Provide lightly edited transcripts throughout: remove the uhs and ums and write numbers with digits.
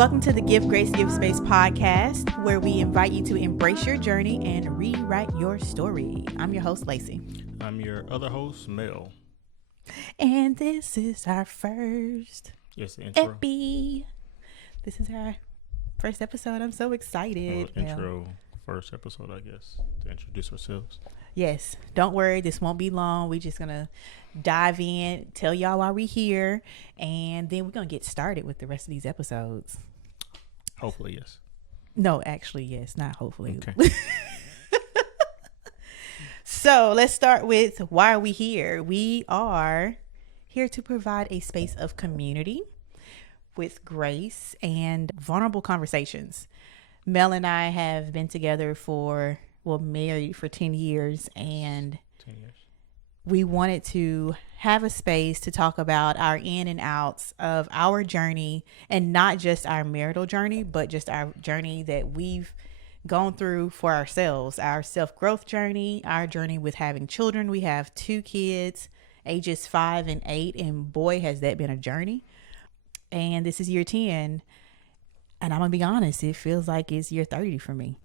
Welcome to the Give Grace, Give Space podcast, where we invite you to embrace your journey and rewrite your story. I'm your host, Layci. I'm your other host, Mel. And this is our first intro. This is our first episode. I'm so excited. First episode, I guess, to introduce ourselves. Yes. Don't worry. This won't be long. We're just going to dive in, tell y'all why we're here, and then we're going to get started with the rest of these episodes. Hopefully, yes. No, actually, yes. Not hopefully. Okay. So let's start with why are we here? We are here to provide a space of community with grace and vulnerable conversations. Mel and I have been together married for 10 years, and 10 years. We wanted to have a space to talk about our in and outs of our journey, and not just our marital journey, but just our journey that we've gone through for ourselves, our self-growth journey, our journey with having children. We have 2 kids, ages 5 and 8, and boy, has that been a journey. And this is year 10. And I'm going to be honest, it feels like it's year 30 for me.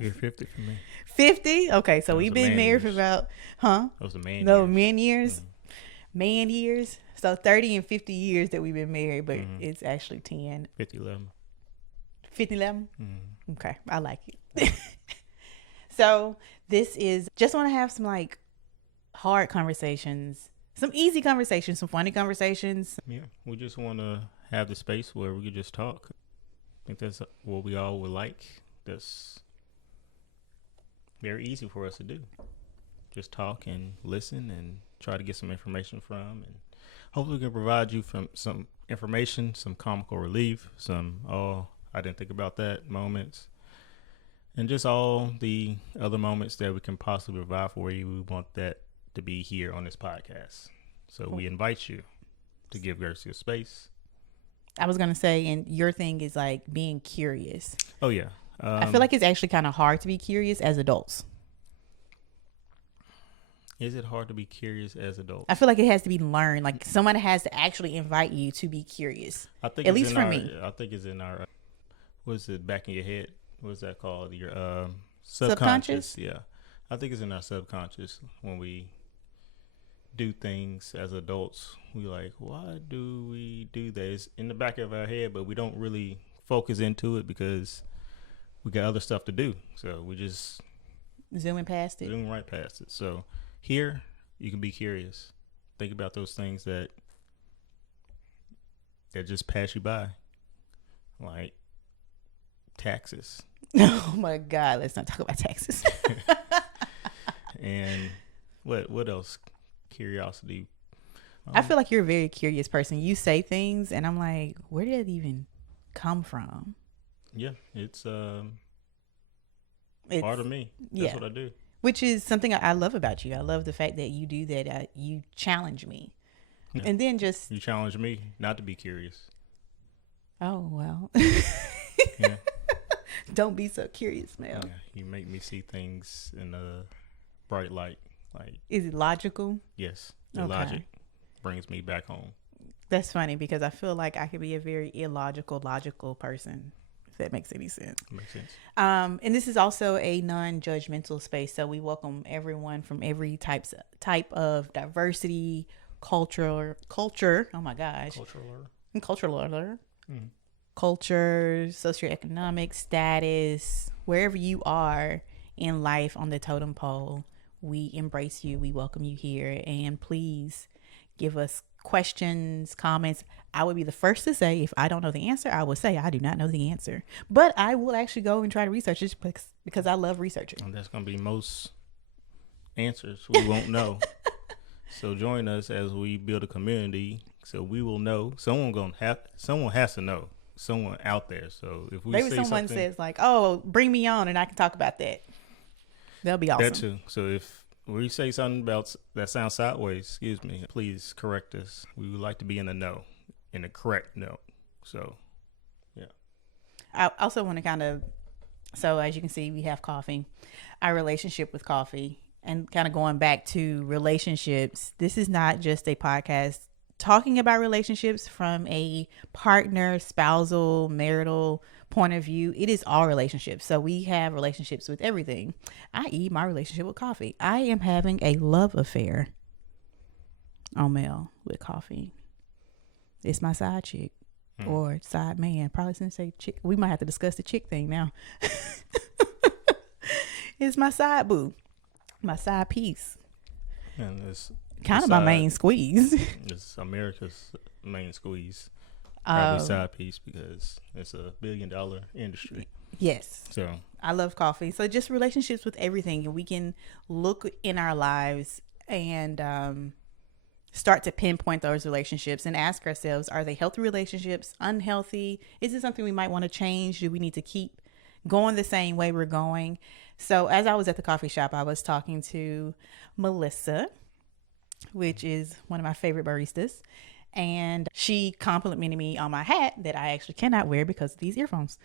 Year 50 for me. 50? Okay, so we've been married for about, Those are man years. No, men years. Man years. So 30 and 50 years that we've been married, but it's actually 10. 50-11. 50-11? Okay, I like it. So this is, just want to have some like hard conversations, some easy conversations, some funny conversations. Yeah, we just want to have the space where we could just talk. I think that's what we all would like. That's very easy for us to do. Just talk and listen and try to get some information from, and hopefully we can provide you from some information, some comical relief, some I didn't think about that moments, and just all the other moments that we can possibly provide for you. We want that to be here on this podcast. So we invite you to give Grace your space. I was going to say, and your thing is like being curious. Oh, yeah. I feel like it's actually kind of hard to be curious as adults. Is it hard to be curious as adults? I feel like it has to be learned. Like someone has to actually invite you to be curious. I think at least for me. I think it's in our, what's it, back in your head? What's that called? Your subconscious? Yeah. I think it's in our subconscious when we do things as adults. We like, why do we do that? It's in the back of our head, but we don't really focus into it because we got other stuff to do. So we just zooming right past it. So here you can be curious. Think about those things that just pass you by, like taxes. Oh my God, let's not talk about taxes. And what else? Curiosity. I feel like you're a very curious person. You say things and I'm like, where did it even come from? Yeah, it's part of me. That's what I do. Which is something I love about you. I love the fact that you do that. You challenge me. Yeah. And then you challenge me not to be curious. Oh, well. Yeah. Don't be so curious, Mel. Yeah, you make me see things in a bright light. Like, is it logical? Yes. The logic brings me back home. That's funny because I feel like I could be a very logical person, if that makes any sense. Makes sense. And this is also a non-judgmental space, so we welcome everyone from every type of diversity, culture. Oh my gosh. Cultural. Culture, socioeconomic status, wherever you are in life on the totem pole, we embrace you. We welcome you here, and please give us questions, comments. I would be the first to say, if I don't know the answer, I will say I do not know the answer. But I will actually go and try to research it because I love researching. And that's going to be most answers we won't know. So join us as we build a community so we will know. Someone has to know. Someone out there. So if we maybe say someone says like, oh, bring me on and I can talk about that. That'll be awesome. That too. So if we say something about that sounds sideways, please correct us. We would like to be in the know, in the correct know. So, yeah. I also want to so as you can see, we have coffee. Our relationship with coffee, and kind of going back to relationships. This is not just a podcast talking about relationships from a partner, spousal, marital point of view. It is all relationships. So we have relationships with everything, i.e., my relationship with coffee. I am having a love affair on Mel with coffee. It's my side chick or side man. Probably since say chick. We might have to discuss the chick thing now. It's my side boo, my side piece. And it's kind of my main squeeze. It's America's main squeeze. Probably side piece because it's $1 billion industry. Yes. So I love coffee. So just relationships with everything, and we can look in our lives and start to pinpoint those relationships and ask ourselves, are they healthy relationships, unhealthy? Is it something we might want to change? Do we need to keep going the same way we're going? So as I was at the coffee shop, I was talking to Melissa, which is one of my favorite baristas. And she complimented me on my hat that I actually cannot wear because of these earphones.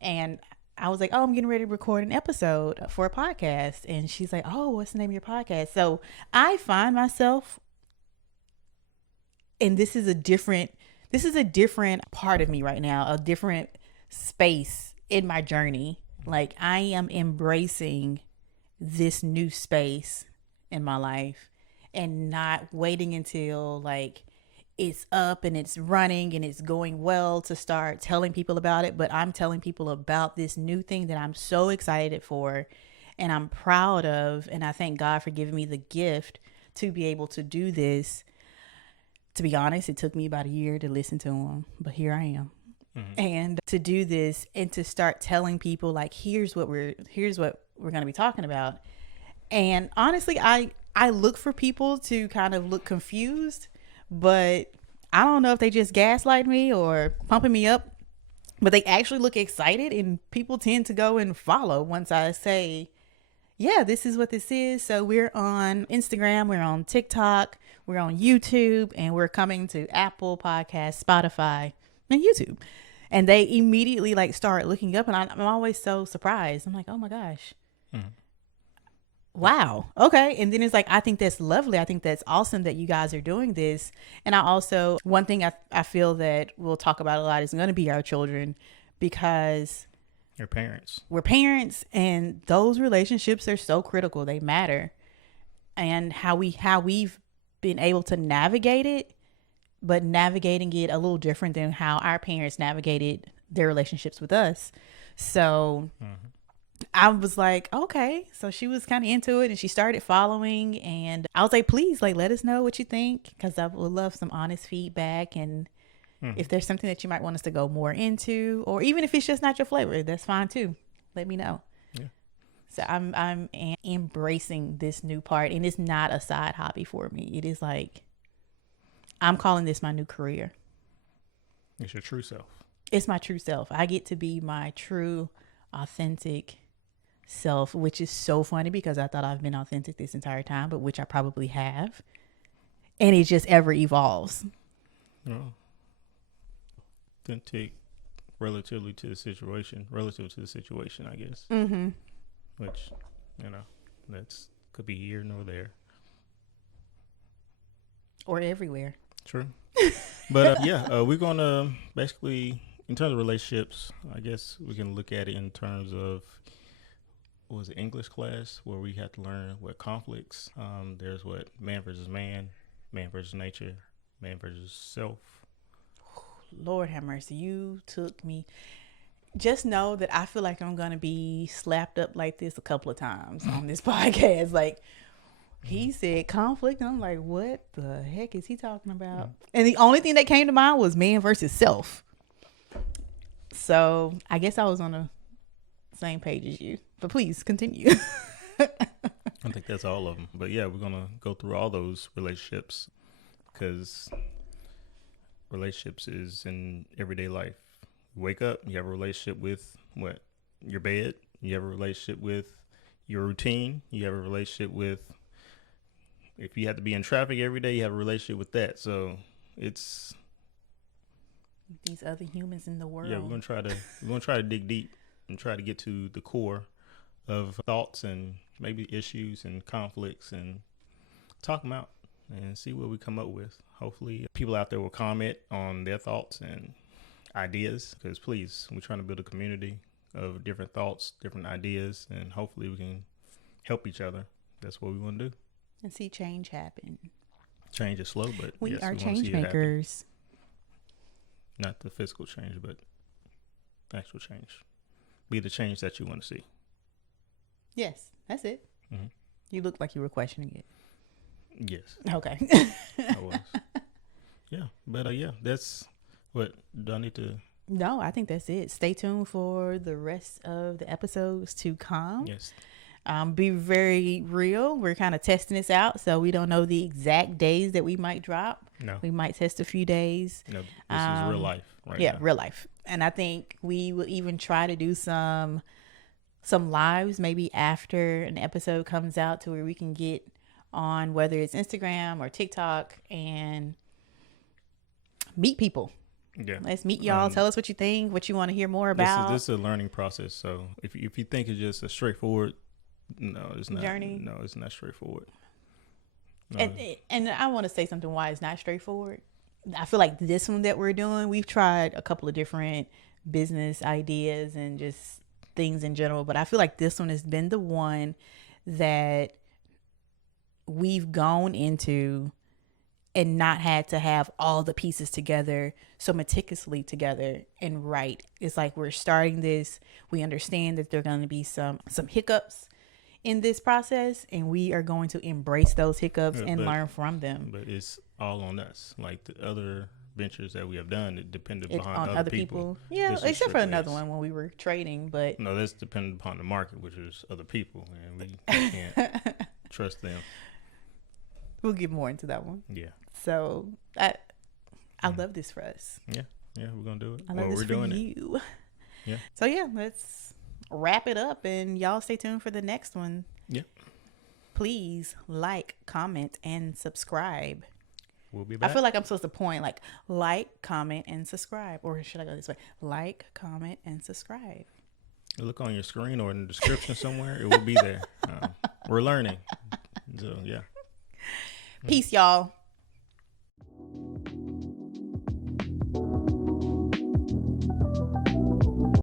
And I was like, oh, I'm getting ready to record an episode for a podcast. And she's like, oh, what's the name of your podcast? So I find myself, and this is a different part of me right now, a different space in my journey. Like I am embracing this new space in my life and not waiting until like it's up and it's running and it's going well to start telling people about it. But I'm telling people about this new thing that I'm so excited for and I'm proud of. And I thank God for giving me the gift to be able to do this. To be honest, it took me about a year to listen to him, but here I am. And to do this and to start telling people like, here's what we're going to be talking about. And honestly, I look for people to kind of look confused, but I don't know if they just gaslight me or pumping me up, but they actually look excited and people tend to go and follow once I say, yeah, this is what this is. So we're on Instagram, we're on TikTok, we're on YouTube, and we're coming to Apple Podcasts, Spotify, and YouTube. And they immediately like start looking up, and I'm always so surprised. I'm like, oh my gosh. Wow. Okay. And then it's like, I think that's lovely. I think that's awesome that you guys are doing this. And I also, one thing I feel that we'll talk about a lot is going to be our children, because we're parents and those relationships are so critical. They matter. And how we've been able to navigate it, but navigating it a little different than how our parents navigated their relationships with us. So I was like, okay. So she was kind of into it and she started following, and I was like, please, like, let us know what you think, because I would love some honest feedback. And if there's something that you might want us to go more into, or even if it's just not your flavor, that's fine too. Let me know. Yeah. So I'm embracing this new part, and it's not a side hobby for me. It is like, I'm calling this my new career. It's your true self. It's my true self. I get to be my true, authentic self, which is so funny because I thought I've been authentic this entire time, but which I probably have. And it just ever evolves. Oh. Authentic relative to the situation, I guess. Which, that's could be here nor there. Or everywhere. True. But we're going to basically, in terms of relationships, I guess we can look at it in terms of, what was it, English class, where we had to learn what conflicts. There's what man versus man versus nature, man versus self. Lord have mercy. You took me. Just know that I feel like I'm going to be slapped up like this a couple of times on this podcast. Like, he said conflict, and I'm like, what the heck is he talking about? And the only thing that came to mind was man versus self. So I guess I was on the same page as you. But please continue. I think that's all of them. But yeah, we're going to go through all those relationships, because relationships is in everyday life. You wake up, you have a relationship with what? Your bed. You have a relationship with your routine. You have a relationship with, if you have to be in traffic every day, you have a relationship with that. So it's these other humans in the world. Yeah, we're gonna try to dig deep and try to get to the core of thoughts and maybe issues and conflicts and talk them out. and see what we come up with. Hopefully people out there will comment on their thoughts and ideas, because please, we're trying to build a community of different thoughts, different ideas, and hopefully we can help each other. That's what we want to do. And see change happen. Change is slow, but we yes, are we change makers. Not the physical change, but actual change. Be the change that you want to see. Yes, that's it. Mm-hmm. You look like you were questioning it. Yes. Okay. I was. Yeah, but yeah, that's what. Do I need to? No, I think that's it. Stay tuned for the rest of the episodes to come. Yes. Be very real. We're kind of testing this out, so we don't know the exact days that we might drop. No. We might test a few days. No, this is real life right now. now. Real life. And I think we will even try to do some lives maybe after an episode comes out, to where we can get on, whether it's Instagram or TikTok, and meet people. Yeah. Let's meet y'all. Tell us what you think, what you want to hear more about. This is a learning process. So if you think it's just a straightforward, no, it's not. Journey. No, it's not straightforward. No. And I want to say something why it's not straightforward. I feel like this one that we're doing, we've tried a couple of different business ideas and just things in general, but I feel like this one has been the one that we've gone into and not had to have all the pieces together so meticulously together and right. It's like we're starting this. We understand that there are going to be some hiccups in this process, and we are going to embrace those hiccups and learn from them. But it's all on us. Like the other ventures that we have done, it depended on other people. Yeah, except for another one when we were trading. But no, that's dependent upon the market, which is other people, and we can't trust them. We'll get more into that one. Yeah. So I love this for us. Yeah, we're gonna do it. I love this we're for doing you. It. Yeah. So yeah, let's wrap it up, and y'all stay tuned for the next one. Yeah. Please like, comment, and subscribe. We'll be back. I feel like I'm supposed to point like, comment, and subscribe. Or should I go this way? Like, comment, and subscribe. Look on your screen or in the description somewhere. It will be there. We're learning. So, yeah. Peace, y'all.